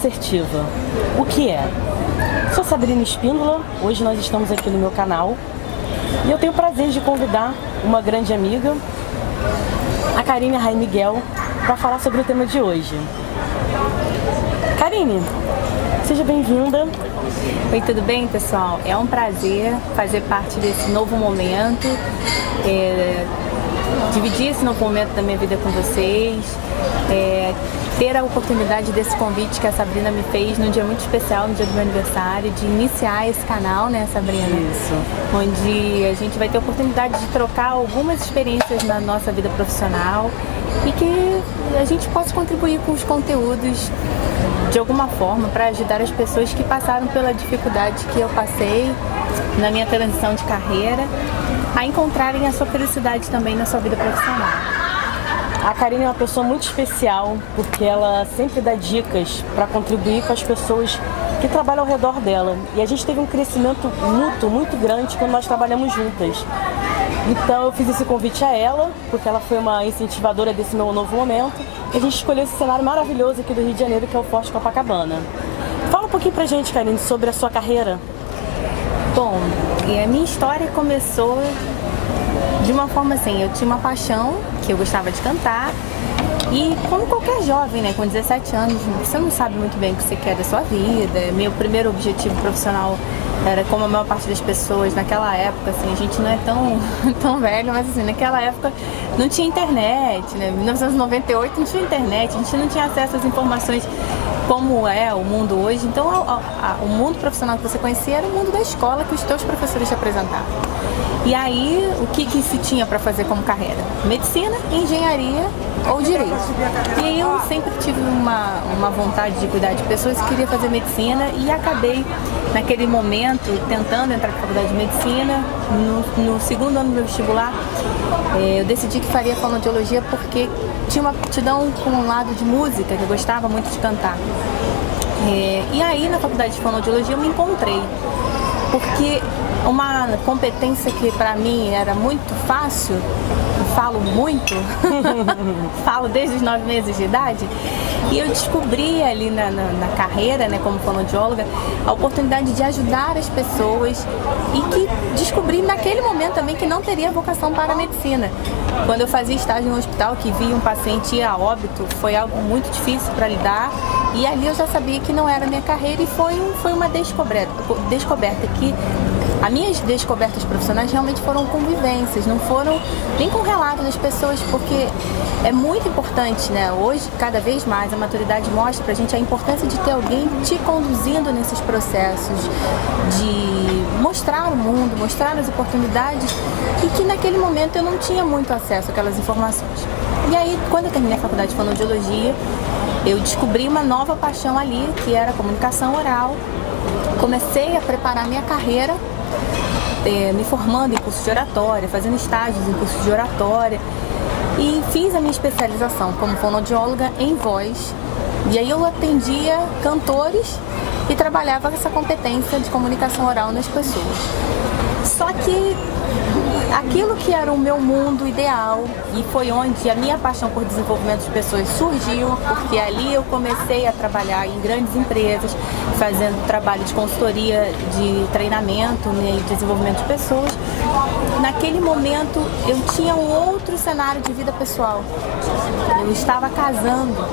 assertiva. O que é? Sou Sabrina Espíndola, hoje nós estamos aqui no meu canal e eu tenho o prazer de convidar uma grande amiga, a Karine Ray Miguel, para falar sobre o tema de hoje. Karine, seja bem-vinda. Oi, tudo bem, pessoal? É um prazer fazer parte desse novo momento, dividir esse novo momento da minha vida com vocês, ter a oportunidade desse convite que a Sabrina me fez num dia muito especial, no dia do meu aniversário, de iniciar esse canal, né, Sabrina? Isso. Onde a gente vai ter a oportunidade de trocar algumas experiências na nossa vida profissional e que a gente possa contribuir com os conteúdos de alguma forma para ajudar as pessoas que passaram pela dificuldade que eu passei na minha transição de carreira a encontrarem a sua felicidade também na sua vida profissional. A Karine é uma pessoa muito especial porque ela sempre dá dicas para contribuir com as pessoas que trabalham ao redor dela. E a gente teve um crescimento mútuo muito grande quando nós trabalhamos juntas. Então eu fiz esse convite a ela, porque ela foi uma incentivadora desse meu novo momento. E a gente escolheu esse cenário maravilhoso aqui do Rio de Janeiro, que é o Forte Copacabana. Fala um pouquinho pra gente, Karine, sobre a sua carreira. Bom, e a minha história começou de uma forma assim, eu tinha uma paixão, que eu gostava de cantar, e como qualquer jovem, né, com 17 anos, você não sabe muito bem o que você quer da sua vida. Meu primeiro objetivo profissional era, como a maior parte das pessoas naquela época, assim, a gente não é tão velho, mas assim, naquela época não tinha internet, né, em 1998 não tinha internet, a gente não tinha acesso às informações como é o mundo hoje. Então o mundo profissional que você conhecia era o mundo da escola que os teus professores te apresentavam. E aí, o que se tinha para fazer como carreira? Medicina, engenharia ou direito. E eu sempre tive uma vontade de cuidar de pessoas que queria fazer medicina e acabei, naquele momento, tentando entrar na faculdade de medicina. No segundo ano do meu vestibular, eu decidi que faria fonoaudiologia porque tinha uma aptidão com um lado de música, que eu gostava muito de cantar. E aí, na faculdade de fonoaudiologia, eu me encontrei. Porque uma competência que para mim era muito fácil, falo muito, falo desde os 9 meses de idade, e eu descobri ali na carreira, né, como fonoaudióloga, a oportunidade de ajudar as pessoas e que descobri naquele momento também que não teria vocação para a medicina. Quando eu fazia estágio no hospital, que vi um paciente ir a óbito, foi algo muito difícil para lidar, e ali eu já sabia que não era a minha carreira e foi uma descoberta que as minhas descobertas profissionais realmente foram convivências, não foram nem com relato das pessoas, porque é muito importante, né? Hoje, cada vez mais, a maturidade mostra pra gente a importância de ter alguém te conduzindo nesses processos, de mostrar o mundo, mostrar as oportunidades, e que naquele momento eu não tinha muito acesso àquelas informações. E aí, quando eu terminei a faculdade de fonoaudiologia, eu descobri uma nova paixão ali, que era a comunicação oral. Comecei a preparar minha carreira, me formando em curso de oratória, fazendo estágios em curso de oratória, e fiz a minha especialização como fonoaudióloga em voz. E aí eu atendia cantores e trabalhava com essa competência de comunicação oral nas pessoas. Só que aquilo que era o meu mundo ideal, e foi onde a minha paixão por desenvolvimento de pessoas surgiu, porque ali eu comecei a trabalhar em grandes empresas, fazendo trabalho de consultoria, de treinamento, né, e desenvolvimento de pessoas. Naquele momento eu tinha um outro cenário de vida pessoal. Eu estava casando.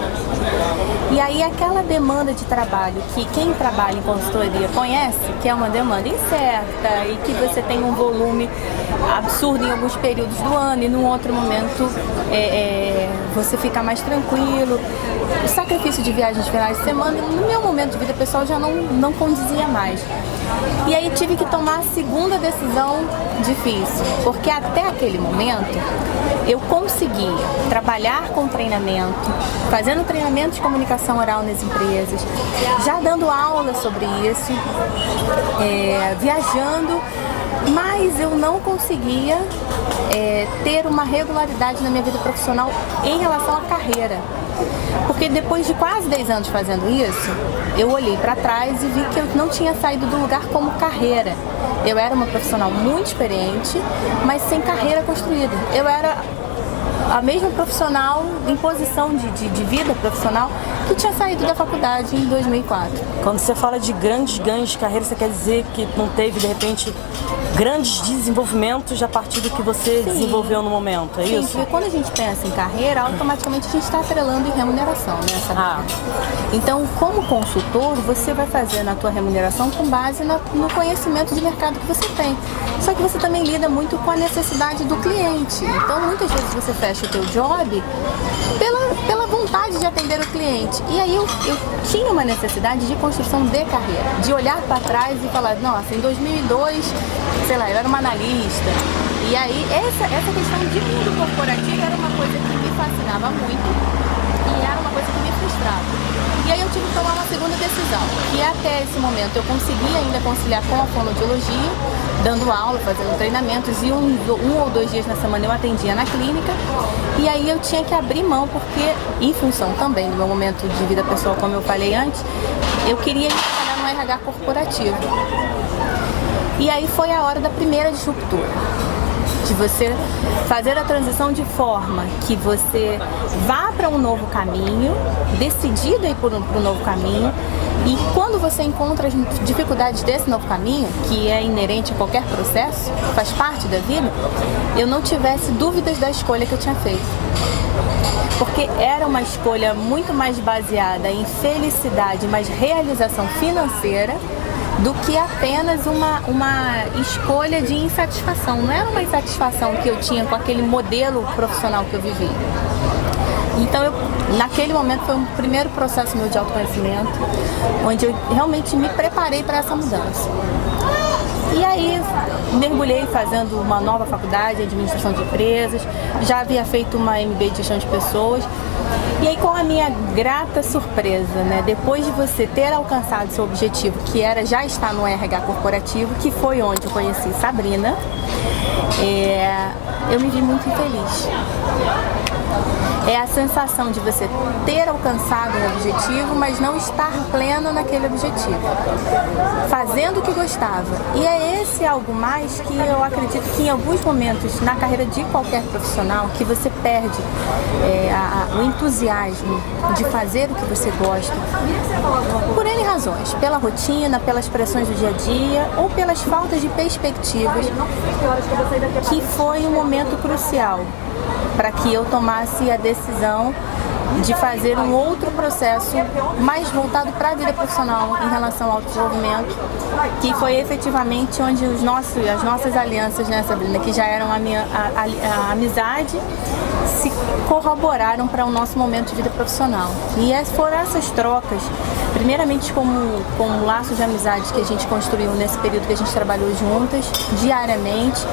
E aí aquela demanda de trabalho que quem trabalha em consultoria conhece, que é uma demanda incerta e que você tem um volume absurdo em alguns períodos do ano e num outro momento você fica mais tranquilo. O sacrifício de viagens de finais de semana, no meu momento de vida pessoal, já não condizia mais. E aí tive que tomar a segunda decisão difícil, porque até aquele momento eu conseguia trabalhar com treinamento, fazendo treinamento de comunicação oral nas empresas, já dando aula sobre isso, viajando, mas eu não conseguia ter uma regularidade na minha vida profissional em relação à carreira. Porque depois de quase 10 anos fazendo isso, eu olhei para trás e vi que eu não tinha saído do lugar como carreira. Eu era uma profissional muito experiente, mas sem carreira construída. Eu era a mesma profissional em posição de vida profissional que tinha saído da faculdade em 2004. Quando você fala de grandes ganhos de carreira, você quer dizer que não teve, de repente, grandes desenvolvimentos a partir do que você desenvolveu no momento, é isso? Porque quando a gente pensa em carreira, automaticamente a gente está atrelando em remuneração, né, Sabrina? Então, como consultor, você vai fazer na tua remuneração com base no conhecimento de mercado que você tem. Só que você também lida muito com a necessidade do cliente. Então, muitas vezes você fecha o teu job pela vontade de atender o cliente. E aí eu tinha uma necessidade de construção de carreira, de olhar para trás e falar, nossa, em 2002, sei lá, eu era uma analista. E aí essa questão de mundo corporativo era uma coisa que me fascinava muito e era uma coisa que me frustrava. E aí eu tive que tomar uma segunda decisão, que até esse momento eu conseguia ainda conciliar com a fonoaudiologia, dando aula, fazendo treinamentos, e um ou dois dias na semana eu atendia na clínica. E aí eu tinha que abrir mão, porque, em função também do meu momento de vida pessoal, como eu falei antes, eu queria trabalhar no RH corporativo. E aí foi a hora da primeira disruptura, de você fazer a transição de forma que você vá para um novo caminho, decidido a ir para um novo caminho, e quando você encontra as dificuldades desse novo caminho, que é inerente a qualquer processo, faz parte da vida, eu não tivesse dúvidas da escolha que eu tinha feito. Porque era uma escolha muito mais baseada em felicidade, mais realização financeira, do que apenas uma escolha de insatisfação. Não era uma insatisfação que eu tinha com aquele modelo profissional que eu vivia. Então, naquele momento foi um primeiro processo meu de autoconhecimento, onde eu realmente me preparei para essa mudança. E aí, mergulhei fazendo uma nova faculdade de administração de empresas, já havia feito uma MBA de gestão de pessoas. E aí, com a minha grata surpresa, né, depois de você ter alcançado seu objetivo, que era já estar no RH corporativo, que foi onde eu conheci Sabrina, eu me vi muito infeliz. É a sensação de você ter alcançado um objetivo, mas não estar plena naquele objetivo, fazendo o que gostava. E é esse algo mais que eu acredito que em alguns momentos na carreira de qualquer profissional, que você perde o entusiasmo de fazer o que você gosta, por N razões, pela rotina, pelas pressões do dia a dia ou pelas faltas de perspectivas, que foi um momento crucial para que eu tomasse a decisão de fazer um outro processo mais voltado para a vida profissional em relação ao desenvolvimento, que foi efetivamente onde as nossas alianças, né, Sabrina, que já eram a amizade, se corroboraram para o nosso momento de vida profissional. E foram essas trocas, primeiramente como laços de amizade que a gente construiu nesse período que a gente trabalhou juntas, diariamente,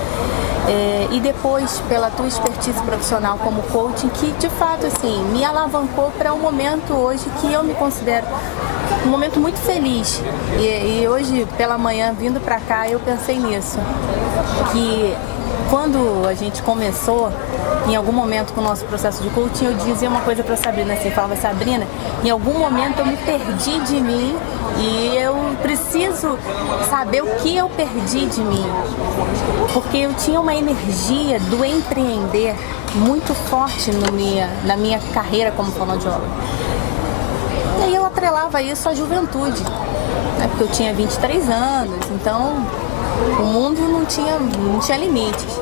e depois pela tua expertise profissional como coaching, que de fato assim, me alavancou para um momento hoje que eu me considero um momento muito feliz. E hoje pela manhã, vindo para cá, eu pensei nisso, que quando a gente começou, em algum momento com o nosso processo de coaching, eu dizia uma coisa para a Sabrina, assim, falava, Sabrina, em algum momento eu me perdi de mim e eu preciso saber o que eu perdi de mim, porque eu tinha uma energia do empreender muito forte na minha carreira como fonoaudióloga. E aí eu atrelava isso à juventude, né, porque eu tinha 23 anos, então o mundo não tinha limites.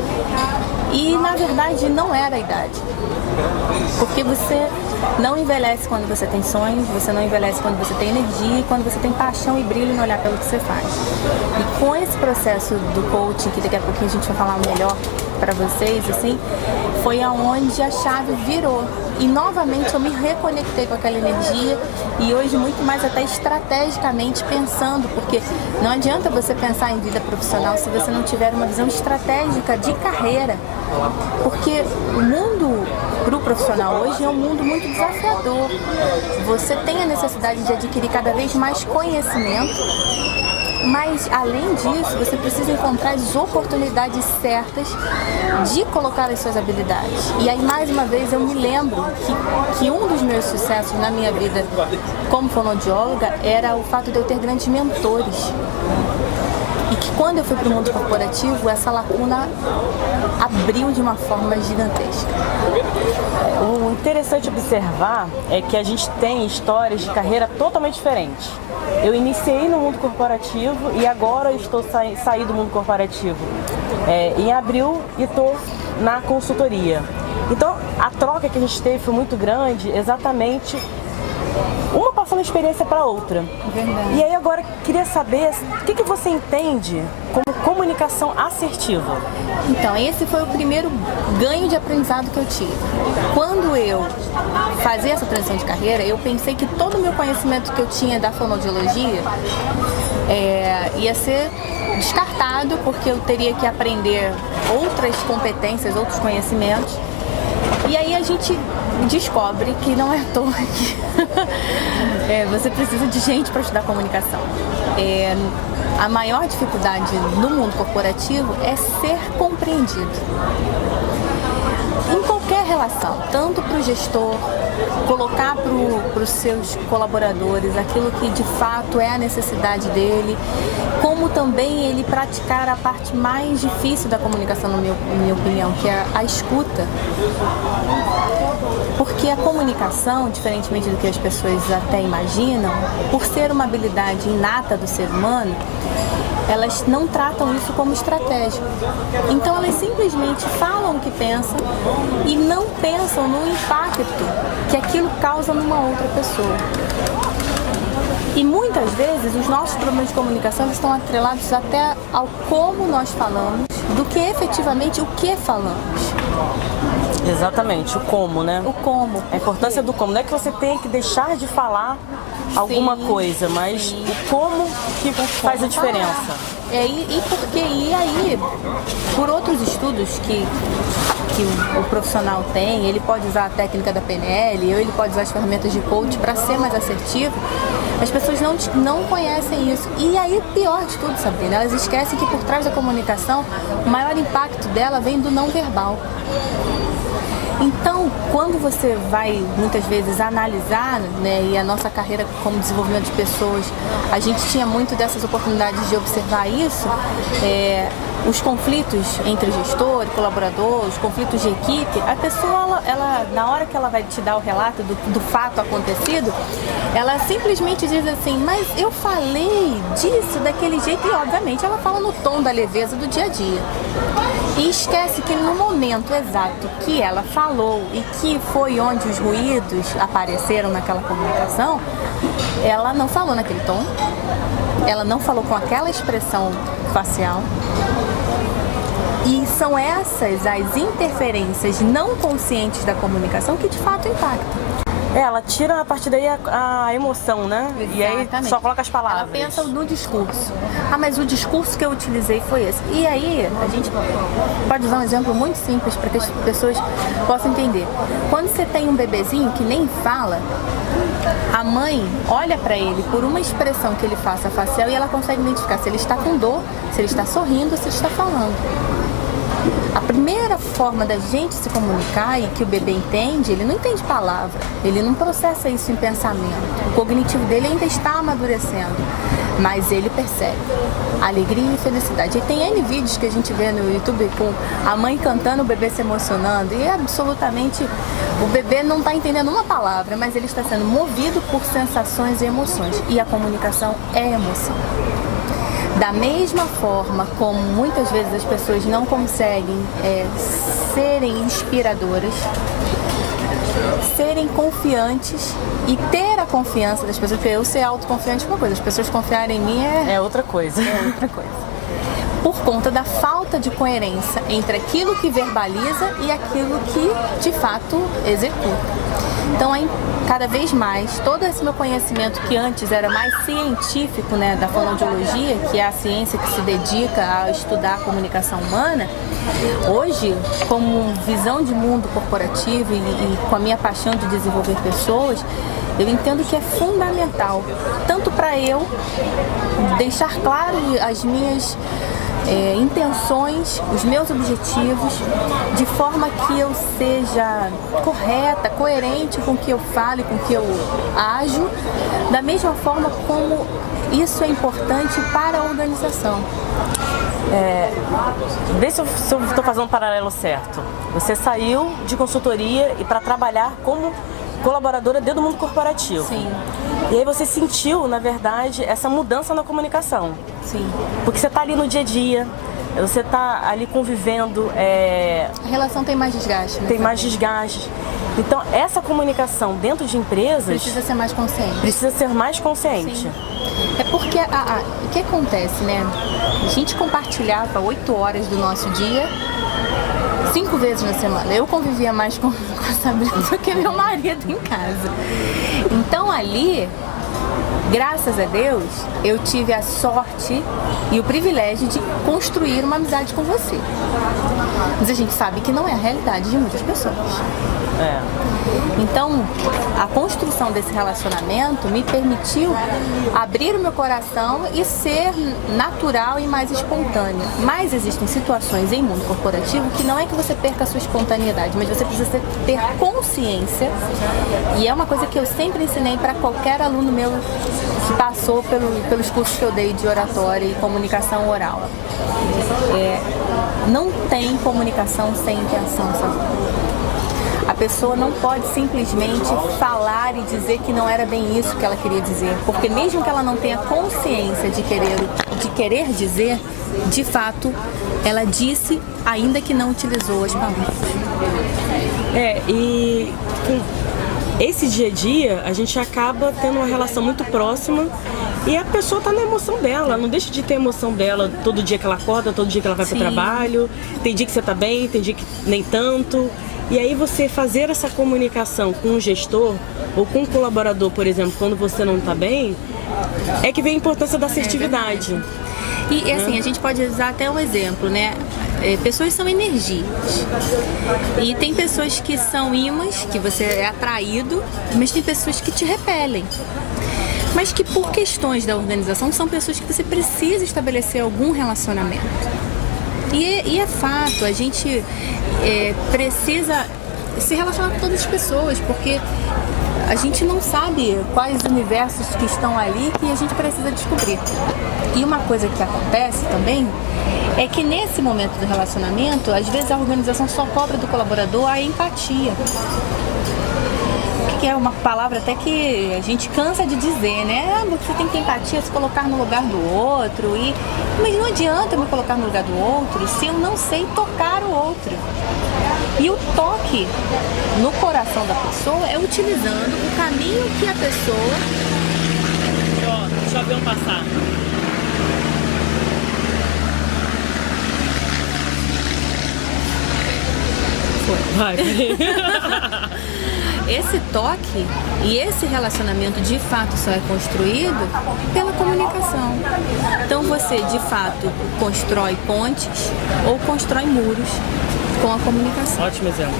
E na verdade não era a idade, porque você não envelhece quando você tem sonhos, você não envelhece quando você tem energia e quando você tem paixão e brilho no olhar pelo que você faz. E com esse processo do coaching, que daqui a pouquinho a gente vai falar melhor para vocês, assim, foi aonde a chave virou. E novamente eu me reconectei com aquela energia e hoje muito mais até estrategicamente pensando, porque não adianta você pensar em vida profissional se você não tiver uma visão estratégica de carreira, porque o mundo para o profissional hoje é um mundo muito desafiador. Você tem a necessidade de adquirir cada vez mais conhecimento, mas além disso, você precisa encontrar as oportunidades certas de colocar as suas habilidades. E aí, mais uma vez, eu me lembro que um dos meus sucessos na minha vida como fonoaudióloga era o fato de eu ter grandes mentores. E que quando eu fui para o mundo corporativo, essa lacuna abriu de uma forma gigantesca. O interessante observar é que a gente tem histórias de carreira totalmente diferentes. Eu iniciei no mundo corporativo e agora eu estou saí do mundo corporativo em abril e estou na consultoria. Então a troca que a gente teve foi muito grande, exatamente uma passando a experiência para outra. Verdade. E aí agora queria saber o que você entende como comunicação assertiva. Então, esse foi o primeiro ganho de aprendizado que eu tive. Quando eu fazia essa transição de carreira, eu pensei que todo o meu conhecimento que eu tinha da fonoaudiologia ia ser descartado, porque eu teria que aprender outras competências, outros conhecimentos. E aí a gente descobre que não é à toa que você precisa de gente para estudar comunicação. A maior dificuldade no mundo corporativo é ser compreendido. Em qualquer relação, tanto para o gestor, colocar para os seus colaboradores aquilo que de fato é a necessidade dele, como também ele praticar a parte mais difícil da comunicação, na minha opinião, que é a escuta. Porque a comunicação, diferentemente do que as pessoas até imaginam, por ser uma habilidade inata do ser humano, elas não tratam isso como estratégia. Então elas simplesmente falam o que pensam e não pensam no impacto que aquilo causa numa outra pessoa. E muitas vezes os nossos problemas de comunicação estão atrelados até ao como nós falamos, do que efetivamente o que falamos. Exatamente, o como, né? O como. A importância do como. Não é que você tenha que deixar de falar alguma coisa, mas o como que faz a diferença. E aí, por outros estudos que o profissional tem, ele pode usar a técnica da PNL, ou ele pode usar as ferramentas de coach para ser mais assertivo. As pessoas não conhecem isso. E aí, pior de tudo, Sabrina, elas esquecem que por trás da comunicação, o maior impacto dela vem do não verbal. Então, quando você vai, muitas vezes, analisar, né, e a nossa carreira como desenvolvimento de pessoas, a gente tinha muito dessas oportunidades de observar isso, os conflitos entre gestor e colaborador, os conflitos de equipe, a pessoa, ela, na hora que ela vai te dar o relato do fato acontecido, ela simplesmente diz assim, mas eu falei disso daquele jeito, e obviamente ela fala no tom da leveza do dia a dia. E esquece que no momento exato que ela falou e que foi onde os ruídos apareceram naquela comunicação, ela não falou naquele tom, ela não falou com aquela expressão facial. E são essas as interferências não conscientes da comunicação que de fato impactam. Ela tira a partir daí a emoção, né? Exatamente. E aí só coloca as palavras. Ela pensa no discurso. Ah, mas o discurso que eu utilizei foi esse. E aí, a gente pode usar um exemplo muito simples para que as pessoas possam entender. Quando você tem um bebezinho que nem fala, a mãe olha para ele por uma expressão que ele faça facial e ela consegue identificar se ele está com dor, se ele está sorrindo, se ele está falando. A primeira forma da gente se comunicar e que o bebê entende, ele não entende palavra, ele não processa isso em pensamento. O cognitivo dele ainda está amadurecendo, mas ele percebe alegria e felicidade. E tem N vídeos que a gente vê no YouTube com a mãe cantando, o bebê se emocionando, e absolutamente o bebê não está entendendo uma palavra, mas ele está sendo movido por sensações e emoções. E a comunicação é emoção. Da mesma forma como muitas vezes as pessoas não conseguem serem inspiradoras, serem confiantes e ter a confiança das pessoas, porque eu ser autoconfiante é uma coisa, as pessoas confiarem em mim é outra coisa. É outra coisa. Por conta da falta de coerência entre aquilo que verbaliza e aquilo que de fato executa. Então, cada vez mais, todo esse meu conhecimento que antes era mais científico, né, da fonoaudiologia, que é a ciência que se dedica a estudar a comunicação humana, hoje, como visão de mundo corporativo e com a minha paixão de desenvolver pessoas, eu entendo que é fundamental, tanto para eu deixar claro as minhas intenções, os meus objetivos, de forma que eu seja correta, coerente com o que eu falo e com o que eu ajo, da mesma forma como isso é importante para a organização. Vê se eu estou fazendo um paralelo certo. Você saiu de consultoria e para trabalhar como colaboradora dentro do mundo corporativo. Sim. E aí você sentiu, na verdade, essa mudança na comunicação. Sim. Porque você está ali no dia a dia, você está ali convivendo. A relação tem mais desgaste, né? Tem mais desgaste. Então, essa comunicação dentro de empresas... Precisa ser mais consciente. Precisa ser mais consciente. Sim. É porque o que acontece, né? A gente compartilhava 8 horas do nosso dia 5 vezes na semana. Eu convivia mais com a Sabrina do que meu marido em casa. Então ali, graças a Deus, eu tive a sorte e o privilégio de construir uma amizade com você. Mas a gente sabe que não é a realidade de muitas pessoas. Então, a construção desse relacionamento me permitiu abrir o meu coração e ser natural e mais espontâneo. Mas existem situações em mundo corporativo que não é que você perca a sua espontaneidade, mas você precisa ter consciência. E é uma coisa que eu sempre ensinei para qualquer aluno meu que passou pelos cursos que eu dei de oratória e comunicação oral. Não tem comunicação sem intenção, sabe? A pessoa não pode simplesmente falar e dizer que não era bem isso que ela queria dizer, porque mesmo que ela não tenha consciência de querer dizer, de fato, ela disse, ainda que não utilizou as palavras. E com esse dia a dia, a gente acaba tendo uma relação muito próxima e a pessoa está na emoção dela, não deixa de ter a emoção dela todo dia que ela acorda, todo dia que ela vai para o trabalho. Tem dia que você está bem, tem dia que nem tanto. E aí você fazer essa comunicação com um gestor ou com um colaborador, por exemplo, quando você não está bem, é que vem a importância da assertividade. E assim, a gente pode usar até um exemplo, né? Pessoas são energias. E tem pessoas que são ímãs, que você é atraído, mas tem pessoas que te repelem. Mas que por questões da organização são pessoas que você precisa estabelecer algum relacionamento. E é fato, a gente precisa se relacionar com todas as pessoas, porque a gente não sabe quais universos que estão ali que a gente precisa descobrir. E uma coisa que acontece também é que nesse momento do relacionamento, às vezes a organização só cobra do colaborador a empatia. Que é uma palavra até que a gente cansa de dizer, né? Você tem que ter empatia, se colocar no lugar do outro. Mas não adianta eu me colocar no lugar do outro se eu não sei tocar o outro. E o toque no coração da pessoa é utilizando o caminho que a pessoa... Deixa eu ver um passar. Vai. Esse toque e esse relacionamento de fato só é construído pela comunicação. Então você de fato constrói pontes ou constrói muros com a comunicação. Ótimo exemplo.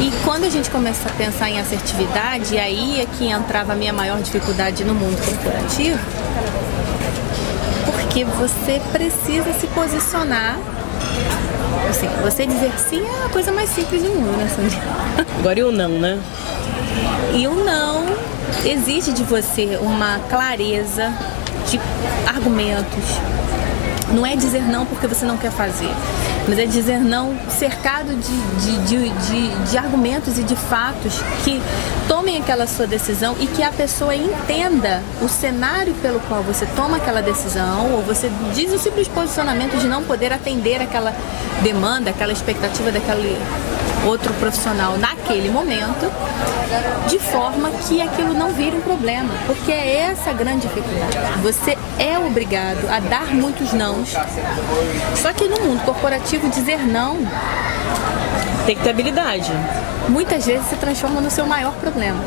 E quando a gente começa a pensar em assertividade, aí é que entrava a minha maior dificuldade no mundo corporativo, porque você precisa se posicionar. Assim, você dizer sim é a coisa mais simples do mundo, né, Sandra? Agora e o não, né? E o não exige de você uma clareza de argumentos. Não é dizer não porque você não quer fazer, mas é dizer não cercado de argumentos e de fatos que tomem aquela sua decisão e que a pessoa entenda o cenário pelo qual você toma aquela decisão, ou você diz o simples posicionamento de não poder atender aquela demanda, aquela expectativa daquele outro profissional naquele momento, de forma que aquilo não vire um problema, porque é essa a grande dificuldade. Você é obrigado a dar muitos nãos, só que no mundo corporativo dizer não tem que ter habilidade. Muitas vezes se transforma no seu maior problema.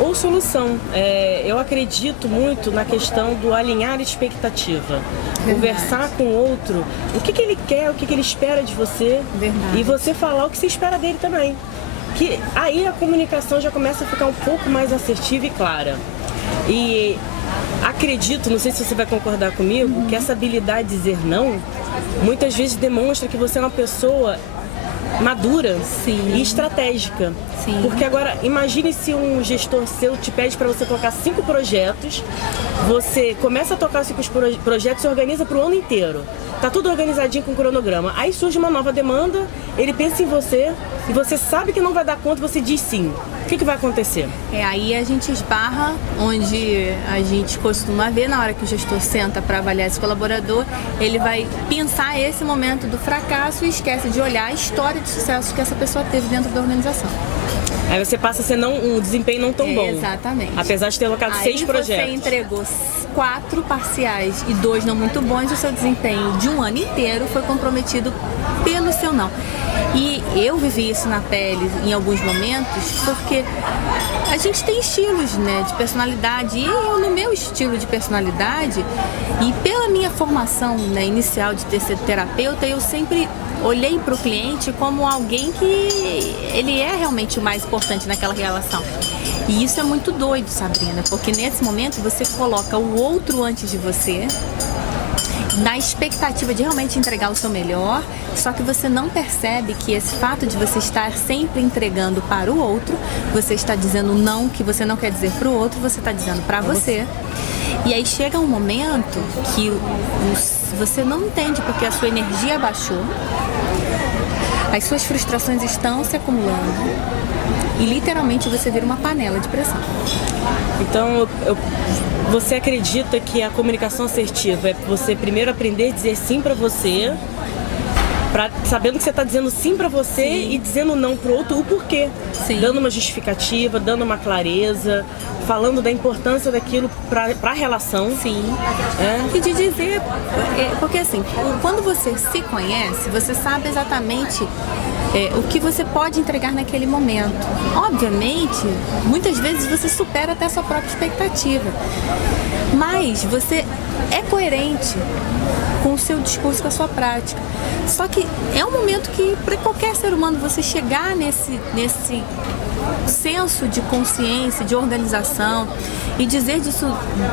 Ou solução. Eu acredito muito na questão do alinhar expectativa. Verdade. Conversar com o outro, o que ele quer, o que ele espera de você. Verdade. E você falar o que você espera dele também. Que aí a comunicação já começa a ficar um pouco mais assertiva e clara. E acredito, não sei se você vai concordar comigo, que essa habilidade de dizer não, muitas vezes demonstra que você é uma pessoa madura Sim. e estratégica. Sim. Porque agora, imagine se um gestor seu te pede para você tocar 5 projetos, você começa a tocar 5 projetos e organiza para o ano inteiro. Tá tudo organizadinho com o cronograma. Aí surge uma nova demanda, ele pensa em você e você sabe que não vai dar conta e você diz sim. O que vai acontecer? Aí a gente esbarra onde a gente costuma ver na hora que o gestor senta para avaliar esse colaborador, ele vai pensar esse momento do fracasso e esquece de olhar a história de sucesso que essa pessoa teve dentro da organização. Aí você passa a ser um desempenho não tão bom. Exatamente. Apesar de ter colocado 6 projetos. Você entregou 4 parciais e 2 não muito bons, o seu desempenho de um ano inteiro foi comprometido pelo seu não. E eu vivi isso na pele em alguns momentos, porque a gente tem estilos, né, de personalidade. E eu, no meu estilo de personalidade, e pela minha formação, né, inicial de ter sido terapeuta, eu sempre olhei para o cliente como alguém que ele é realmente o mais importante naquela relação. E isso é muito doido, Sabrina, porque nesse momento você coloca o outro antes de você, na expectativa de realmente entregar o seu melhor, só que você não percebe que esse fato de você estar sempre entregando para o outro, você está dizendo não que você não quer dizer para o outro, você está dizendo para você. E aí chega um momento que você não entende porque a sua energia baixou, as suas frustrações estão se acumulando e literalmente você vira uma panela de pressão. Então, você acredita que a comunicação assertiva é você primeiro aprender a dizer sim para você, sabendo que você está dizendo sim para você, sim, e dizendo não para o outro, o porquê. Sim. Dando uma justificativa, dando uma clareza, falando da importância daquilo para a relação. Sim. E de dizer, porque assim, quando você se conhece, você sabe exatamente o que você pode entregar naquele momento. Obviamente, muitas vezes você supera até a sua própria expectativa, mas você é coerente com o seu discurso, com a sua prática. Só que é um momento que, para qualquer ser humano, você chegar nesse senso de consciência, de organização e dizer disso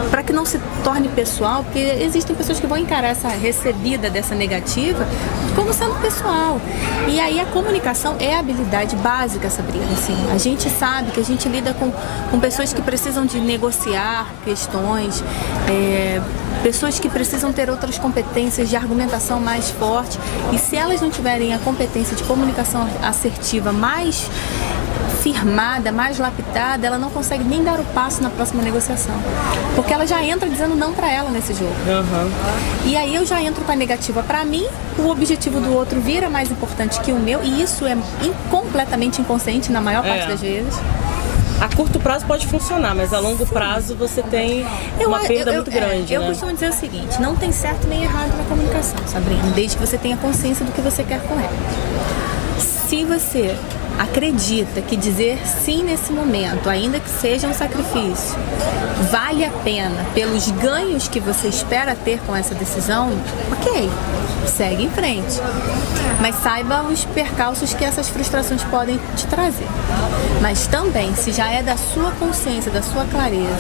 para que não se torne pessoal, porque existem pessoas que vão encarar essa recebida dessa negativa como sendo pessoal. E aí a comunicação é a habilidade básica, Sabrina. Assim, a gente sabe que a gente lida com pessoas que precisam de negociar questões, pessoas que precisam ter outras competências de argumentação mais forte, e se elas não tiverem a competência de comunicação assertiva mais firmada, mais lapidada, ela não consegue nem dar o passo na próxima negociação, porque ela já entra dizendo não para ela nesse jogo. Uhum. E aí eu já entro com a negativa para mim, o objetivo do outro vira mais importante que o meu, e isso é completamente inconsciente na maior parte das vezes. A curto prazo pode funcionar, mas a longo prazo você tem uma perda muito grande. Eu costumo dizer o seguinte: não tem certo nem errado na comunicação, Sabrina, desde que você tenha consciência do que você quer com ela. Se você acredita que dizer sim nesse momento, ainda que seja um sacrifício, vale a pena pelos ganhos que você espera ter com essa decisão, ok, segue em frente. Mas saiba os percalços que essas frustrações podem te trazer. Mas também, se já é da sua consciência, da sua clareza,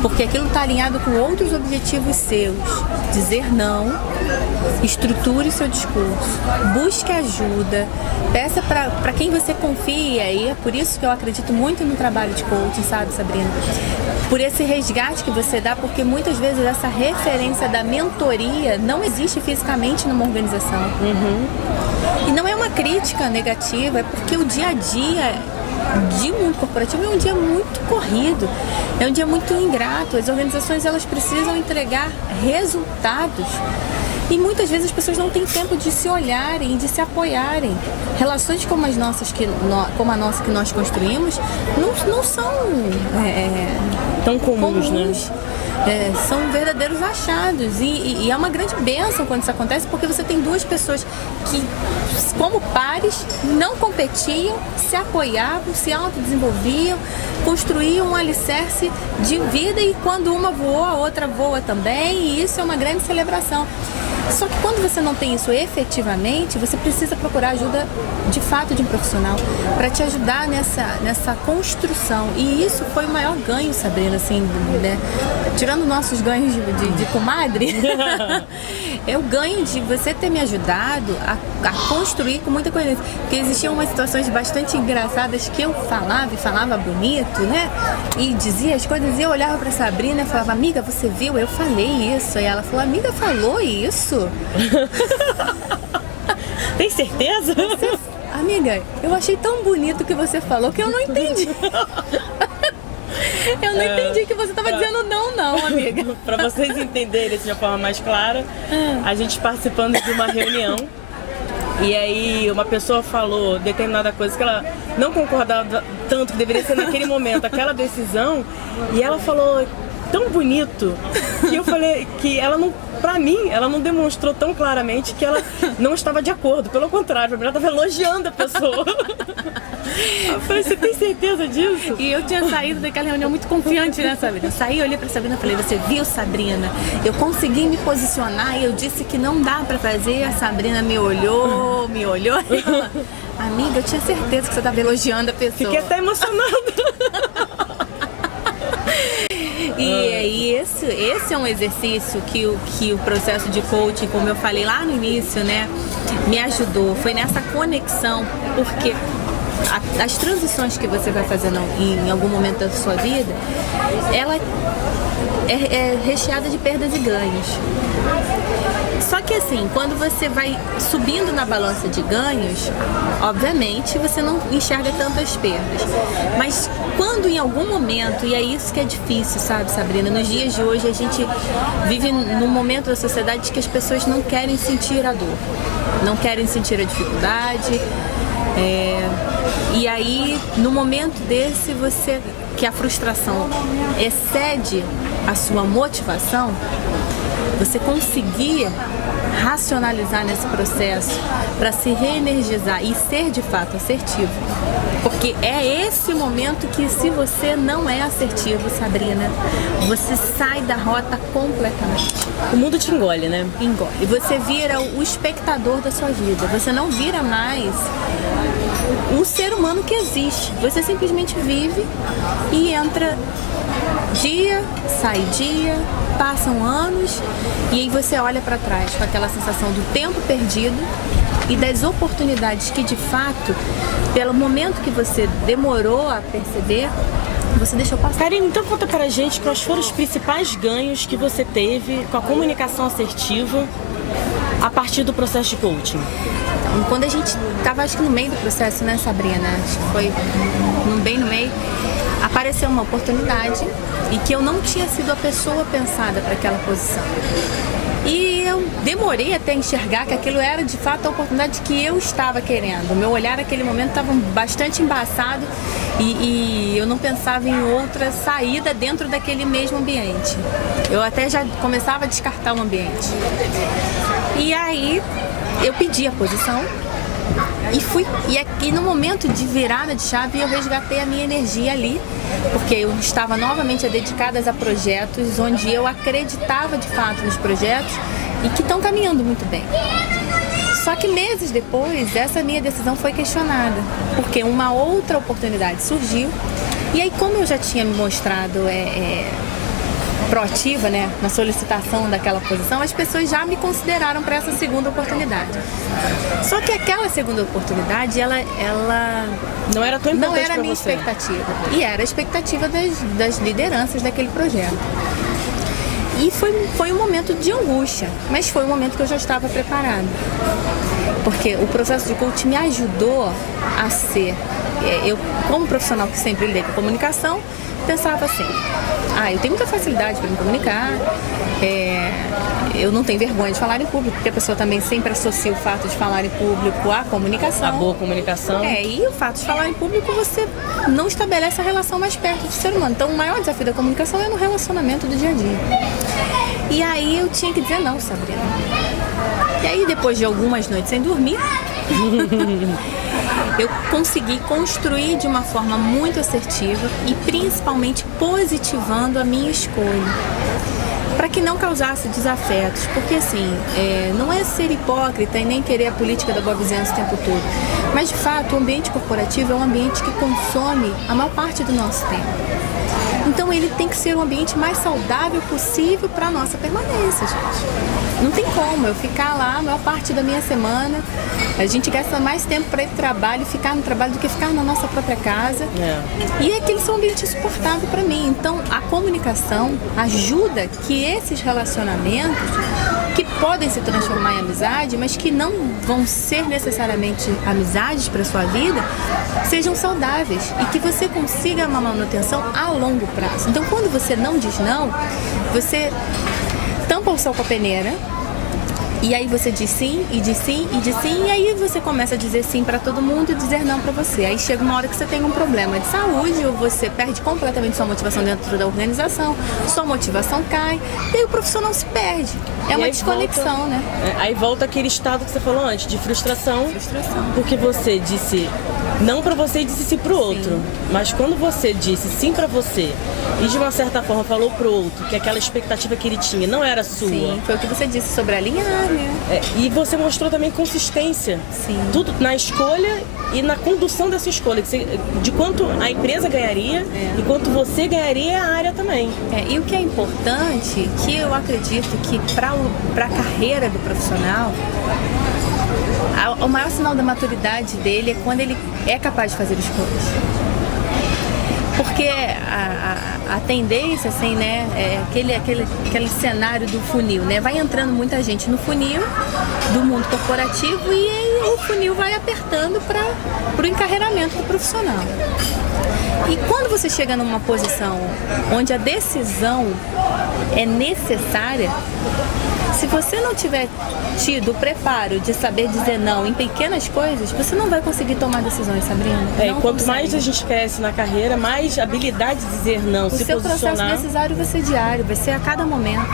porque aquilo está alinhado com outros objetivos seus, dizer não, estruture seu discurso, busque ajuda, peça para quem você confia, e é por isso que eu acredito muito no trabalho de coaching, sabe, Sabrina? Por esse resgate que você dá, porque muitas vezes essa referência da mentoria não existe fisicamente numa organização. Uhum. E não é uma crítica negativa, é porque o dia a dia de mundo corporativo é um dia muito corrido, é um dia muito ingrato. As organizações, elas precisam entregar resultados e muitas vezes as pessoas não têm tempo de se olharem, de se apoiarem. Relações como as nossas, como a nossa que nós construímos, não são tão comuns, né? São verdadeiros achados e é uma grande bênção quando isso acontece, porque você tem duas pessoas que, como pares, não competiam, se apoiavam, se autodesenvolviam, construíam um alicerce de vida, e quando uma voou, a outra voa também, e isso é uma grande celebração. Só que quando você não tem isso efetivamente, você precisa procurar ajuda de fato de um profissional para te ajudar nessa construção. E isso foi o maior ganho, Sabrina, assim, né? Tirando nossos ganhos de comadre, é o ganho de você ter me ajudado a construir com muita coerência. Porque existiam umas situações bastante engraçadas que eu falava e falava bonito, né? E dizia as coisas e eu olhava para Sabrina e falava, amiga, você viu? Eu falei isso. E ela falou, amiga, falou isso? Tem certeza? Amiga, eu achei tão bonito o que você falou que eu não entendi. Eu não entendi que você estava dizendo não, amiga. Para vocês entenderem isso de uma forma mais clara, a gente participando de uma reunião e aí uma pessoa falou determinada coisa que ela não concordava tanto que deveria ser naquele momento, aquela decisão, e ela falou tão bonito que eu falei que ela não, pra mim, ela não demonstrou tão claramente que ela não estava de acordo. Pelo contrário, ela estava elogiando a pessoa. Eu falei, você tem certeza disso? E eu tinha saído daquela reunião muito confiante, né, Sabrina? Eu saí, olhei pra Sabrina e falei, você viu, Sabrina? Eu consegui me posicionar e eu disse que não dá pra fazer. A Sabrina me olhou e ela, amiga, eu tinha certeza que você estava elogiando a pessoa. Fiquei até emocionada. E esse é um exercício que o processo de coaching, como eu falei lá no início, né, me ajudou. Foi nessa conexão, porque as transições que você vai fazendo em algum momento da sua vida, ela é recheada de perdas e ganhos. Só que assim, quando você vai subindo na balança de ganhos, obviamente você não enxerga tantas perdas. Mas quando em algum momento, e é isso que é difícil, sabe, Sabrina? Nos dias de hoje a gente vive num momento da sociedade que as pessoas não querem sentir a dor, não querem sentir a dificuldade. E aí, no momento desse, que a frustração excede a sua motivação, você conseguir racionalizar nesse processo para se reenergizar e ser de fato assertivo. Porque é esse momento que, se você não é assertivo, Sabrina, você sai da rota completamente. O mundo te engole, né? Engole. E você vira o espectador da sua vida. Você não vira mais um ser humano que existe. Você simplesmente vive e entra dia, sai dia, passam anos e aí você olha para trás com aquela sensação do tempo perdido e das oportunidades que, de fato, pelo momento que você demorou a perceber, você deixou passar. Karine, então conta pra gente quais foram os principais ganhos que você teve com a comunicação assertiva a partir do processo de coaching. Então, quando a gente estava, acho que no meio do processo, né, Sabrina? Acho que foi bem no meio, apareceu uma oportunidade e que eu não tinha sido a pessoa pensada para aquela posição. E eu demorei até enxergar que aquilo era de fato a oportunidade que eu estava querendo. O meu olhar naquele momento estava bastante embaçado e eu não pensava em outra saída dentro daquele mesmo ambiente. Eu até já começava a descartar o ambiente. E aí eu pedi a posição e fui. E no momento de virada de chave eu resgatei a minha energia ali, porque eu estava novamente dedicada a projetos onde eu acreditava de fato nos projetos e que estão caminhando muito bem. Só que meses depois, essa minha decisão foi questionada, porque uma outra oportunidade surgiu. E aí, como eu já tinha me mostrado proativa, né, na solicitação daquela posição, as pessoas já me consideraram para essa segunda oportunidade. Só que aquela segunda oportunidade, ela não era tão importante, não era a minha você. expectativa. E era a expectativa das lideranças daquele projeto. E foi um momento de angústia, mas foi um momento que eu já estava preparada. Porque o processo de coaching me ajudou a ser... Eu, como profissional que sempre lidei com comunicação, pensava assim, eu tenho muita facilidade para me comunicar, eu não tenho vergonha de falar em público, porque a pessoa também sempre associa o fato de falar em público à comunicação. A boa comunicação. E o fato de falar em público, você não estabelece a relação mais perto do ser humano. Então, o maior desafio da comunicação é no relacionamento do dia a dia. E aí, eu tinha que dizer não, Sabrina. E aí, depois de algumas noites sem dormir, eu consegui construir de uma forma muito assertiva e principalmente positivando a minha escolha. para que não causasse desafetos, porque assim, não é ser hipócrita e nem querer a política da boa vizinhança o tempo todo, mas de fato o ambiente corporativo é um ambiente que consome a maior parte do nosso tempo. Então ele tem que ser o ambiente mais saudável possível para a nossa permanência, gente. Não tem como eu ficar lá a maior parte da minha semana. A gente gasta mais tempo para ir para o trabalho, ficar no trabalho, do que ficar na nossa própria casa. E aquele é um ambiente insuportável para mim. Então a comunicação ajuda que esses relacionamentos, que podem se transformar em amizade, mas que não vão ser necessariamente amizades para sua vida, sejam saudáveis e que você consiga uma manutenção a longo prazo. Então, quando você não diz não, você tampa o sol com a peneira. E aí você diz sim, e diz sim, e diz sim, e aí você começa a dizer sim para todo mundo e dizer não para você. Aí chega uma hora que você tem um problema de saúde, ou você perde completamente sua motivação dentro da organização, sua motivação cai, e aí o profissional se perde. É uma desconexão, né? Aí volta aquele estado que você falou antes, de frustração. Porque você disse não para você e disse sim para o outro. Mas quando você disse sim para você e de uma certa forma falou para o outro que aquela expectativa que ele tinha não era sua. Sim, foi o que você disse sobre alinhar, né? E você mostrou também consistência. Sim. Tudo na escolha e na condução dessa escolha. De quanto a empresa ganharia e quanto você ganharia a área também. E o que é importante, que eu acredito que para a carreira do profissional, o maior sinal da maturidade dele é quando ele é capaz de fazer escolhas. Porque a tendência, assim, né, é aquele cenário do funil, né? Vai entrando muita gente no funil do mundo corporativo e aí o funil vai apertando para o encarreiramento do profissional. E quando você chega numa posição onde a decisão é necessária, se você não tiver tido o preparo de saber dizer não em pequenas coisas, você não vai conseguir tomar decisões, Sabrina. E quanto mais a gente cresce na carreira, mais habilidade de dizer não, se posicionar. O seu processo decisório vai ser diário, vai ser a cada momento.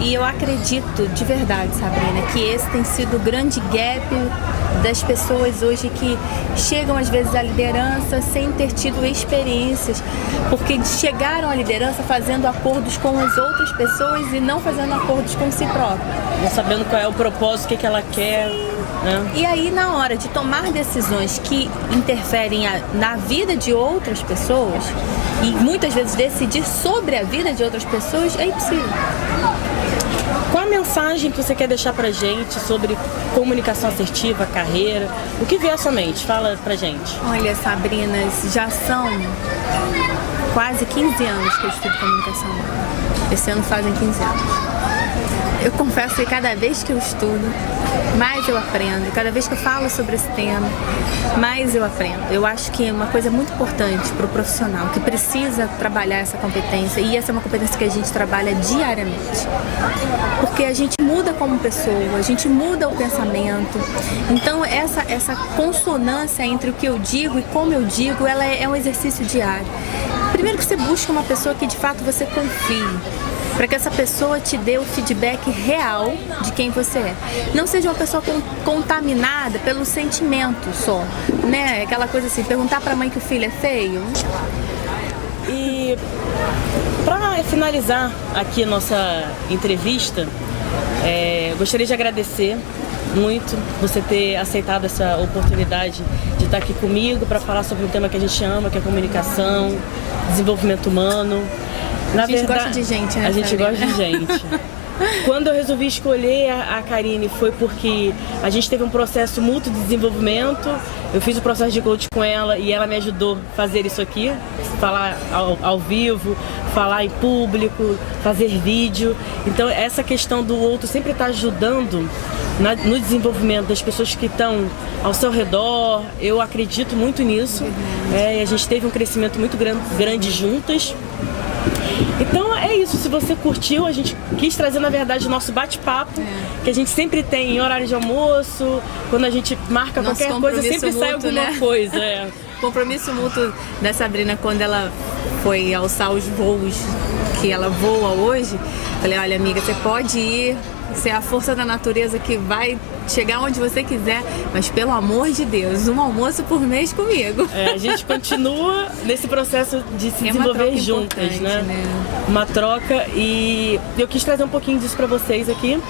E eu acredito de verdade, Sabrina, que esse tem sido o grande gap das pessoas hoje que chegam às vezes à liderança sem ter tido experiências, porque chegaram à liderança fazendo acordos com as outras pessoas e não fazendo acordos com si próprio. Não sabendo qual é o propósito, o que ela quer. E aí, na hora de tomar decisões que interferem na vida de outras pessoas, e muitas vezes decidir sobre a vida de outras pessoas, é impossível. Qual a mensagem que você quer deixar pra gente sobre comunicação assertiva, carreira? O que vier à sua mente? Fala pra gente. Olha, Sabrina, já são quase 15 anos que eu estudo comunicação. Esse ano fazem 15 anos. Eu confesso que cada vez que eu estudo, mais eu aprendo. Cada vez que eu falo sobre esse tema, mais eu aprendo. Eu acho que é uma coisa muito importante para o profissional que precisa trabalhar essa competência, e essa é uma competência que a gente trabalha diariamente. Porque a gente muda como pessoa, a gente muda o pensamento. Então essa consonância entre o que eu digo e como eu digo, ela é um exercício diário. Primeiro que você busca uma pessoa que de fato você confie, para que essa pessoa te dê o feedback real de quem você é. Não seja uma pessoa contaminada pelo sentimento só, né? Aquela coisa assim, perguntar para a mãe que o filho é feio. E para finalizar aqui a nossa entrevista, gostaria de agradecer muito você ter aceitado essa oportunidade de estar aqui comigo para falar sobre um tema que a gente ama, que é comunicação, desenvolvimento humano. A gente gosta de gente, né? A gente gosta de gente. Quando eu resolvi escolher a Karine foi porque a gente teve um processo mútuo de desenvolvimento. Eu fiz o processo de coach com ela e ela me ajudou a fazer isso aqui, falar ao vivo, falar em público, fazer vídeo. Então essa questão do outro sempre está ajudando no desenvolvimento das pessoas que estão ao seu redor. Eu acredito muito nisso. E a gente teve um crescimento muito grande juntas. Então é isso, se você curtiu, a gente quis trazer na verdade o nosso bate-papo, que a gente sempre tem em horário de almoço, quando a gente marca nosso qualquer coisa, sempre mútuo, sai alguma coisa. Compromisso mútuo da Sabrina, quando ela foi alçar os voos que ela voa hoje, falei, olha amiga, você pode ir Ser a força da natureza que vai chegar onde você quiser, mas pelo amor de Deus, um almoço por mês comigo. A gente continua nesse processo de se desenvolver juntas, né? Uma troca, e eu quis trazer um pouquinho disso pra vocês aqui.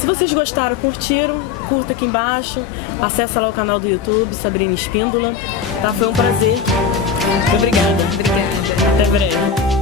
Se vocês gostaram, curtiram, curta aqui embaixo, acessa lá o canal do YouTube, Sabrina Espíndola, tá? Foi um prazer. Obrigada. Obrigada. Até breve.